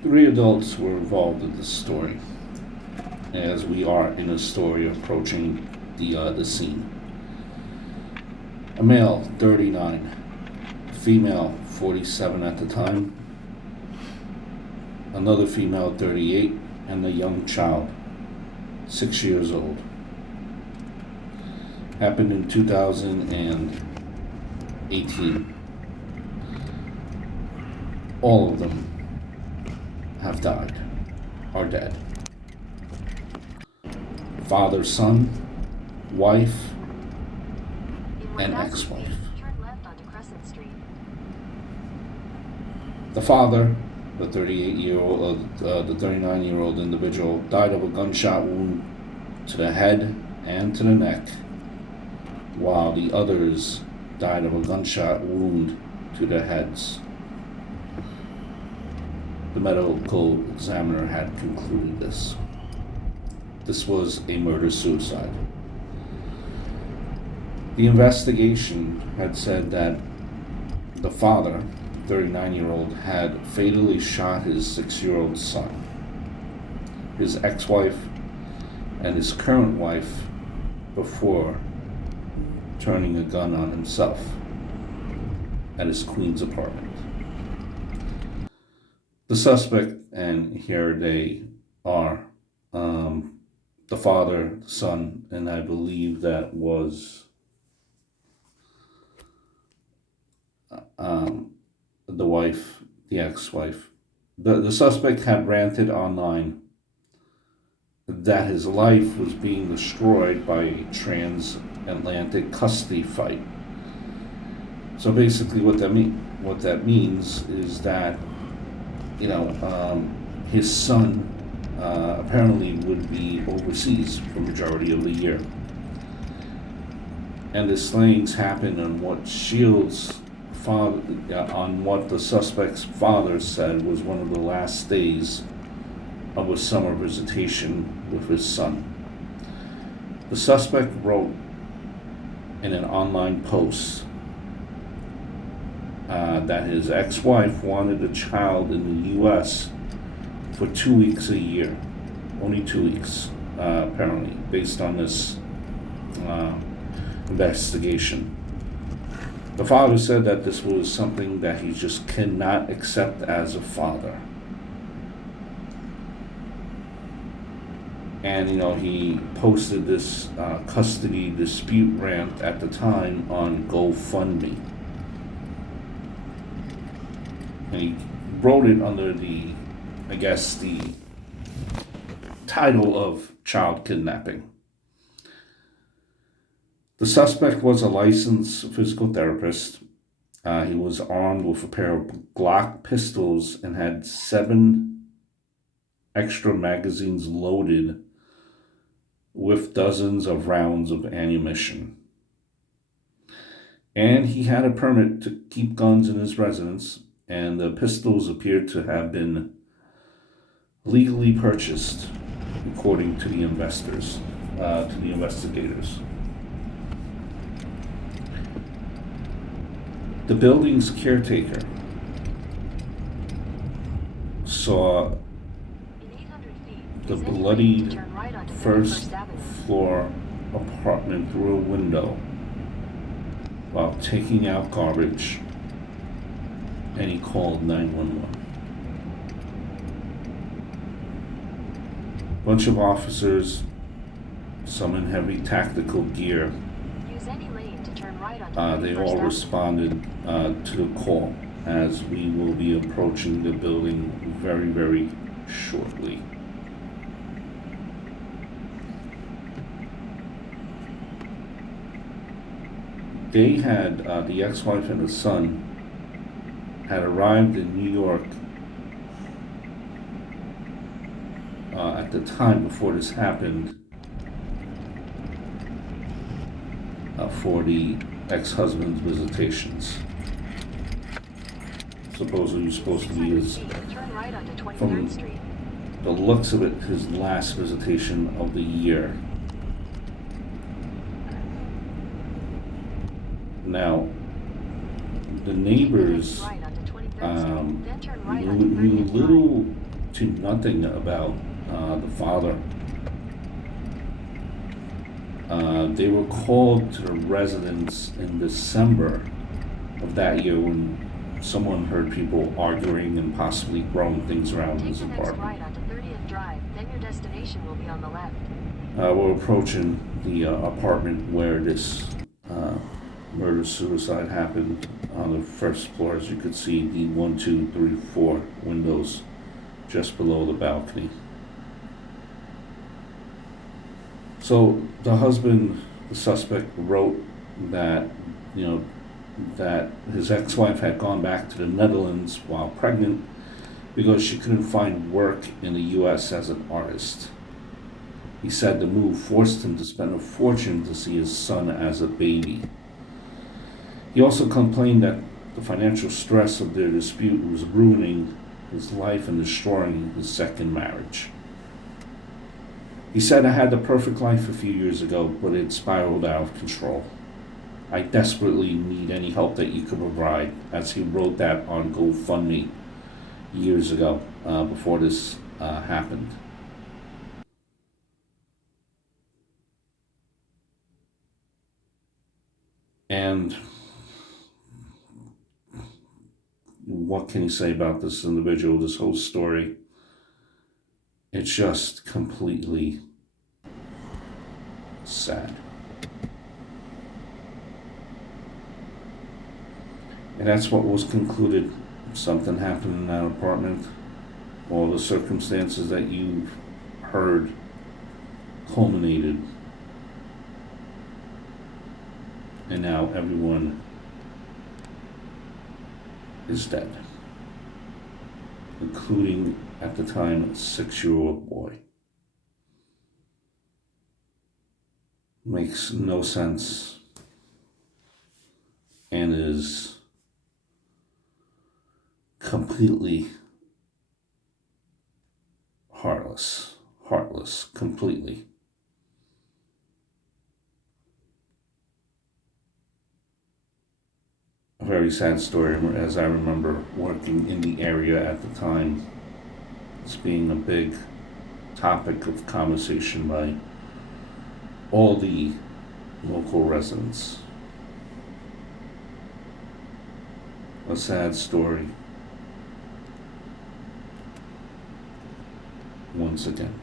Three adults were involved in this story, as we are in a story approaching the scene. A male, 39, female, 47 at the time, another female, 38, and a young child, 6 years old. Happened in 2018. All of them have died, are dead. Father, son, wife, and ex-wife. The father, the 39-year-old individual, died of a gunshot wound to the head and to the neck, while the others died of a gunshot wound to their heads. The medical examiner had concluded this. This was a murder-suicide. The investigation had said that the father, 39-year-old, had fatally shot his 6-year-old son, his ex-wife, and his current wife before turning a gun on himself at his Queens apartment. The suspect, and here they are, the father, the son, and I believe that was the wife, the ex-wife. The suspect had ranted online that his life was being destroyed by a transatlantic custody fight. So basically what that means is that, his son apparently would be overseas for the majority of the year. And the slayings happened on what the suspect's father said was one of the last days of a summer visitation with his son. The suspect wrote in an online post that his ex-wife wanted a child in the U.S. for 2 weeks a year. Only 2 weeks, apparently, based on this investigation. The father said that this was something that he just cannot accept as a father. And, he posted this custody dispute rant at the time on GoFundMe. And he wrote it under the title of child kidnapping. The suspect was a licensed physical therapist. He was armed with a pair of Glock pistols and had 7 extra magazines loaded with dozens of rounds of ammunition. And he had a permit to keep guns in his residence, and the pistols appeared to have been legally purchased, according to the investigators. The building's caretaker saw the bloodied first floor apartment through a window while taking out garbage, and he called 911. A bunch of officers, some in heavy tactical gear, they all responded to the call, as we will be approaching the building very, very shortly. They had, the ex-wife and the son had arrived in New York at the time before this happened for the ex-husband's visitations. Supposedly supposed to be his, from the looks of it, his last visitation of the year. Now, the neighbors then turn right onto knew 30th Drive. little to nothing about the father. They were called to the residence in December of that year when someone heard people arguing and possibly throwing things around Take his the next apartment. right onto 30th Drive, then your destination will be on the left. We're approaching the apartment where this murder-suicide happened on the first floor. As you could see, the 1, 2, 3, 4 windows just below the balcony. So the husband, the suspect, wrote that, that his ex-wife had gone back to the Netherlands while pregnant because she couldn't find work in the U.S. as an artist. He said the move forced him to spend a fortune to see his son as a baby. He also complained that the financial stress of their dispute was ruining his life and destroying his second marriage. He said, "I had the perfect life a few years ago, but it spiraled out of control. I desperately need any help that you could provide," as he wrote that on GoFundMe years ago, before this happened. And what can you say about this individual, this whole story? It's just completely sad. And that's what was concluded. Something happened in that apartment. All the circumstances that you've heard culminated. And now everyone is dead, including, at the time, a 6-year-old boy. Makes no sense and is completely heartless, completely. A very sad story, as I remember working in the area at the time. It's being a big topic of conversation by all the local residents. A sad story once again.